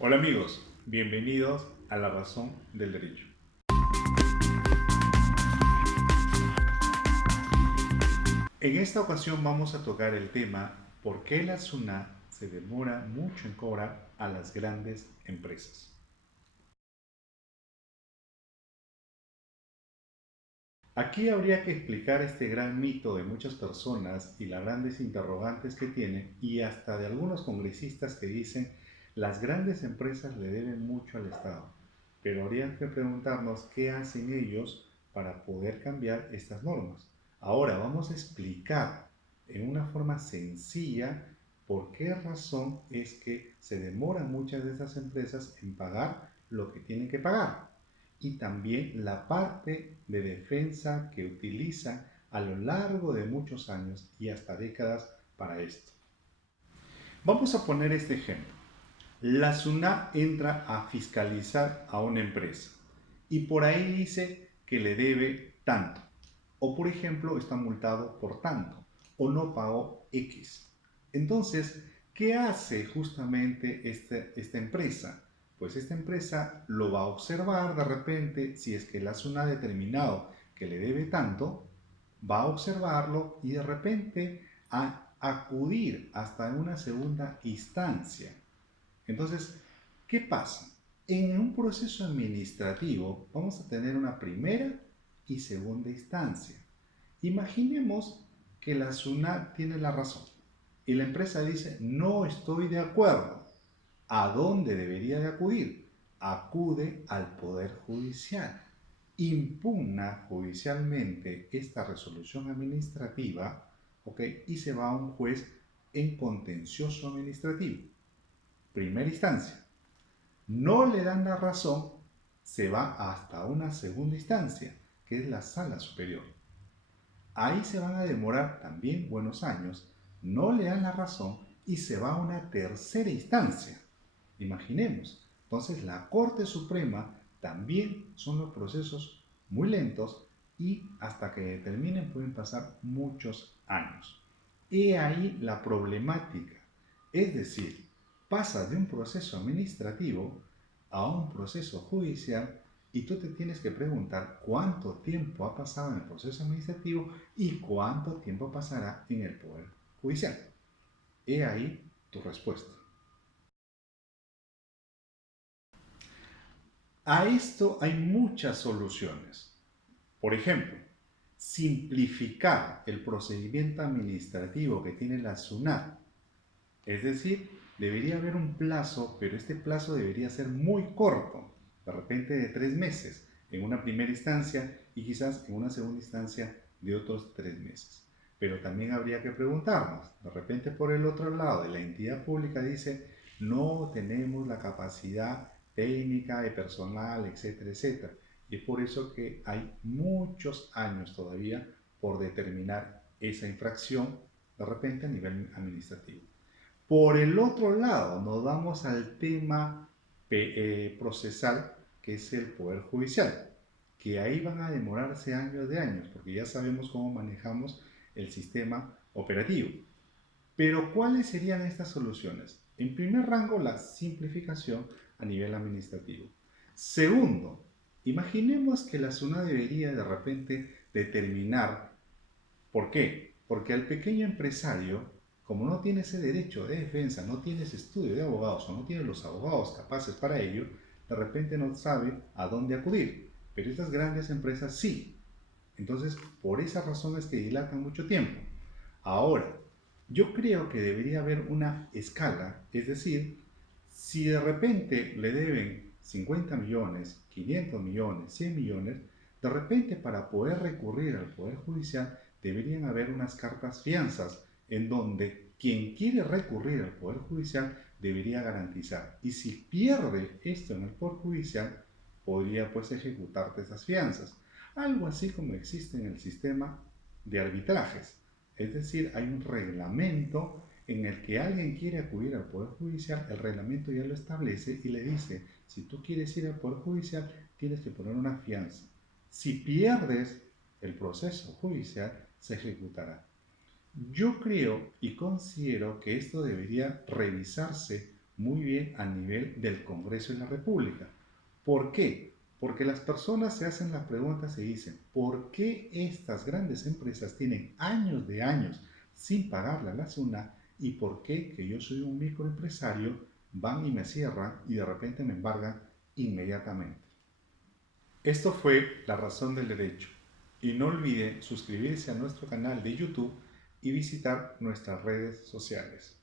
Hola amigos, bienvenidos a La Razón del Derecho. En esta ocasión vamos a tocar el tema ¿por qué la SUNAT se demora mucho en cobrar a las grandes empresas? Aquí habría que explicar este gran mito de muchas personas y las grandes interrogantes que tienen y hasta de algunos congresistas que dicen las grandes empresas le deben mucho al Estado. Pero habría que preguntarnos qué hacen ellos para poder cambiar estas normas. Ahora vamos a explicar en una forma sencilla por qué razón es que se demoran muchas de estas empresas en pagar lo que tienen que pagar y también la parte de defensa que utilizan a lo largo de muchos años y hasta décadas para esto. Vamos a poner este ejemplo. La SUNAT entra a fiscalizar a una empresa y por ahí dice que le debe tanto. O por ejemplo está multado por tanto o no pagó X. Entonces, ¿qué hace justamente esta empresa? Pues esta empresa lo va a observar de repente, si es que la SUNAT ha determinado que le debe tanto, va a observarlo y de repente a acudir hasta una segunda instancia. Entonces, ¿qué pasa? En un proceso administrativo vamos a tener una primera y segunda instancia. Imaginemos que la SUNAT tiene la razón y la empresa dice no estoy de acuerdo. ¿A dónde debería de acudir? Acude al Poder Judicial. Impugna judicialmente esta resolución administrativa, ¿ok? Y se va a un juez en contencioso administrativo. Primera instancia. No le dan la razón, se va hasta una segunda instancia, que es la sala superior. Ahí se van a demorar también buenos años, no le dan la razón y se va a una tercera instancia. Imaginemos, entonces la Corte Suprema también son los procesos muy lentos y hasta que determinen pueden pasar muchos años. He ahí la problemática, es decir, pasa de un proceso administrativo a un proceso judicial y tú te tienes que preguntar cuánto tiempo ha pasado en el proceso administrativo y cuánto tiempo pasará en el Poder Judicial. He ahí tu respuesta. A esto hay muchas soluciones. Por ejemplo, simplificar el procedimiento administrativo que tiene la SUNAT. Es decir, debería haber un plazo, pero este plazo debería ser muy corto, de repente de 3 meses en una primera instancia y quizás en una segunda instancia de otros 3 meses. Pero también habría que preguntarnos, de repente por el otro lado de la entidad pública dice, no tenemos la capacidad técnica de personal, etcétera, etcétera. Y es por eso que hay muchos años todavía por determinar esa infracción de repente a nivel administrativo. Por el otro lado, nos vamos al tema procesal, que es el Poder Judicial, que ahí van a demorarse años de años, porque ya sabemos cómo manejamos el sistema operativo. Pero, ¿cuáles serían estas soluciones? En primer rango, la simplificación a nivel administrativo. Segundo, imaginemos que la SUNAT debería de repente determinar. ¿Por qué? Porque al pequeño empresario, como no tiene ese derecho de defensa, no tiene ese estudio de abogados o no tiene los abogados capaces para ello, de repente no sabe a dónde acudir. Pero estas grandes empresas sí. Entonces, por esas razones que dilatan mucho tiempo. Ahora, yo creo que debería haber una escala, es decir, si de repente le deben 50 millones, 500 millones, 100 millones, de repente para poder recurrir al Poder Judicial deberían haber unas cartas fianzas en donde quien quiere recurrir al Poder Judicial debería garantizar. Y si pierde esto en el Poder Judicial, podría pues ejecutarte esas fianzas. Algo así como existe en el sistema de arbitrajes. Es decir, hay un reglamento en el que alguien quiere acudir al Poder Judicial, el reglamento ya lo establece y le dice, si tú quieres ir al Poder Judicial, tienes que poner una fianza. Si pierdes el proceso judicial, se ejecutará. Yo creo y considero que esto debería revisarse muy bien a nivel del Congreso de la República. ¿Por qué? Porque las personas se hacen las preguntas y dicen, ¿por qué estas grandes empresas tienen años de años sin pagarle a la SUNAT y por qué que yo soy un microempresario van y me cierran y de repente me embargan inmediatamente? Esto fue La Razón del Derecho. Y no olviden suscribirse a nuestro canal de YouTube y visitar nuestras redes sociales.